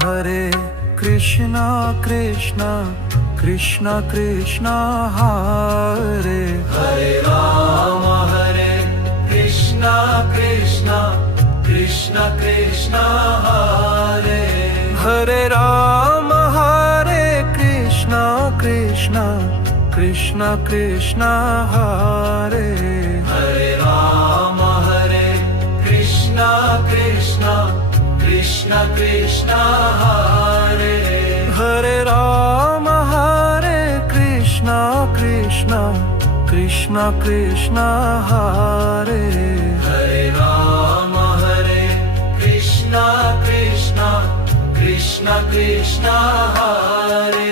Hare Krishna Krishna Krishna Krishna Hare Hare Ram Krishna Krishna Krishna Krishna Hare Hare Ram Krishna Krishna Krishna Krishna Hare Hare Ram Krishna Krishna Krishna Krishna Hare Hare Ram Krishna Krishna Krishna Krishna Hare Hare Ram Krishna Krishna Krishna Krishna Hare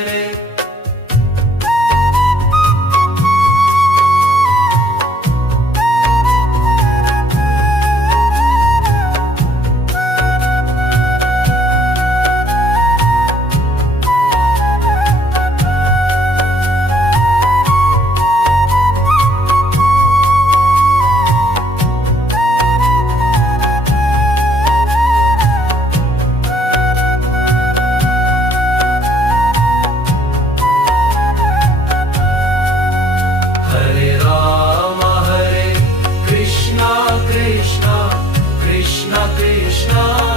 Krishna Krishna Krishna Krishna